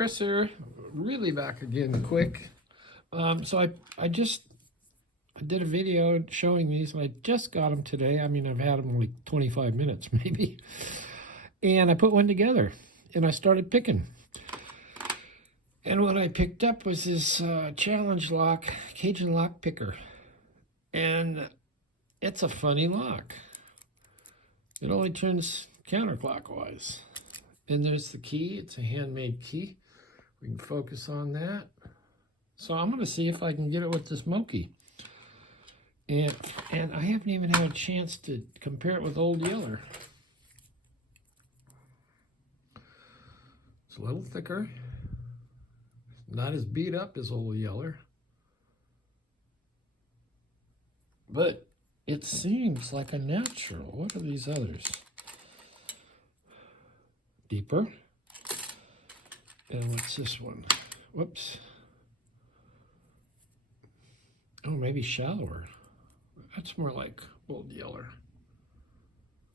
Chris here, really back again quick. So I did a video showing these. I just got them today. I mean, I've had them like 25 minutes maybe. And I put one together and I started picking. And what I picked up was this challenge lock, Cajun lock picker. And it's a funny lock. It only turns counterclockwise. And there's the key. It's a handmade key. We can focus on that. So I'm going to see if I can get it with this Moki. And I haven't even had a chance to compare it with Old Yeller. It's a little thicker. Not as beat up as Old Yeller. But it seems like a natural. What are these others? Deeper. And what's this one? Whoops. Oh, maybe shallower. That's more like Old Yeller.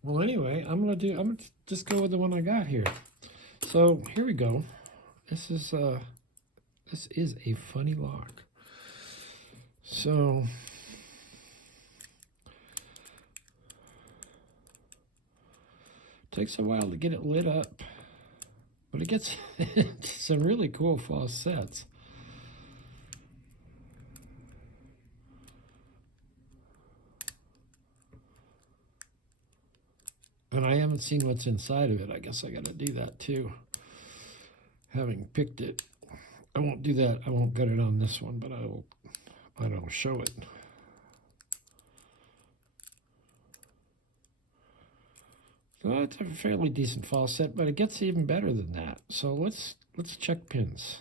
Well, anyway, I'm gonna just go with the one I got here. So here we go. This is a funny lock. So takes a while to get it lit up, but it gets some really cool faucets. And I haven't seen what's inside of it. I guess I got to do that too. Having picked it, I won't do that. I won't get it on this one, but I'll show it. So it's a fairly decent faucet, but it gets even better than that. So let's check pins.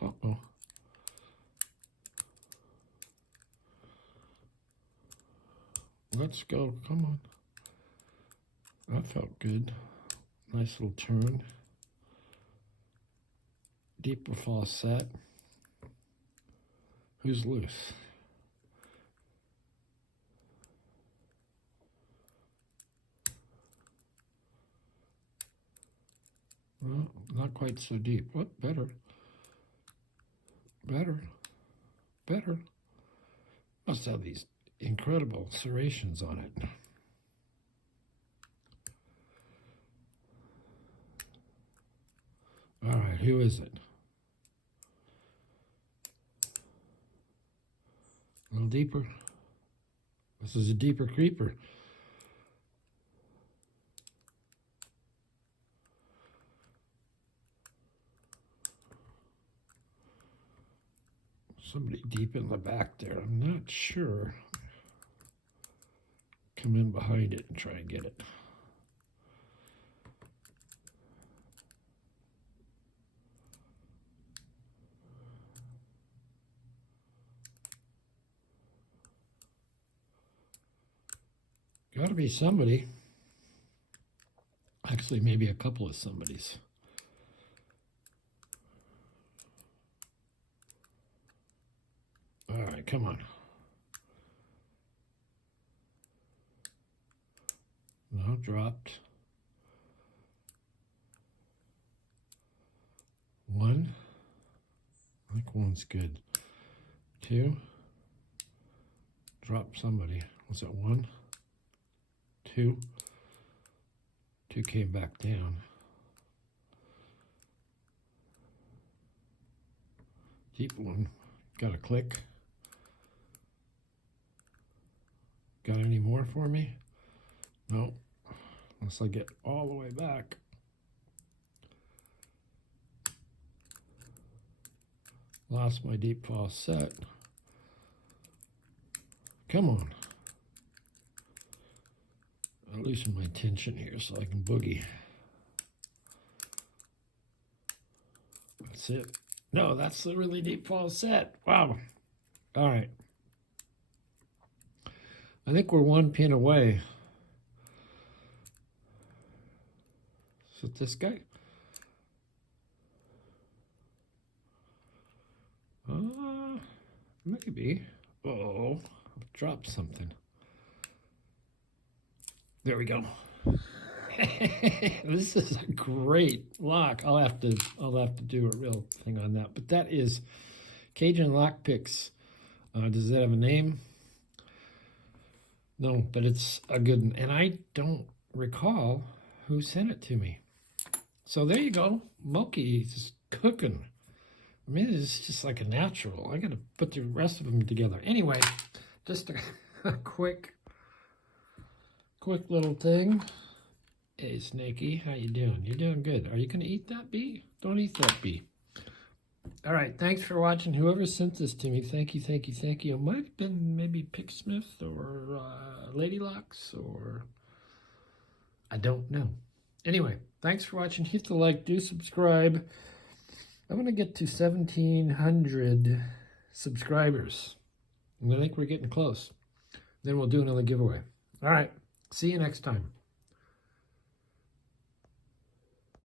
Uh-oh. Let's go. Come on. That felt good. Nice little turn. Deeper faucet. Who's loose? Well, not quite so deep. What? Better. Better. Better. Must have these incredible serrations on it. All right, who is it? A little deeper. This is a deeper creeper. Somebody deep in the back there. I'm not sure. Come in behind it and try and get it. Got to be somebody. Actually, maybe a couple of somebodies. All right, come on. No, dropped. One. I think one's good. Two. Drop somebody. Was it one? Two. Two came back down. Deep one. Got a click. Got any more for me? No. Unless I get all the way back. Lost my deep faucet. Come on. I'll loosen my tension here so I can boogie. That's it. No, that's the really deep faucet. Wow. All right. I think we're one pin away. Is it this guy? maybe. Oh, I've dropped something. There we go. This is a great lock. I'll have to do a real thing on that. But that is Cajun lock picks. Does that have a name? No, but it's a good one. And I don't recall who sent it to me. So there you go. Moki's cooking. I mean, it's just like a natural. I got to put the rest of them together. Anyway, just a quick little thing. Hey, Snaky, how you doing? You're doing good. Are you going to eat that bee? Don't eat that bee. All right, thanks for watching. Whoever sent this to me, thank you, thank you, thank you. It might have been maybe Picksmith or Ladylocks or I don't know. Anyway, thanks for watching. Hit the like, do subscribe. I'm going to get to 1,700 subscribers. And I think we're getting close. Then we'll do another giveaway. All right, see you next time.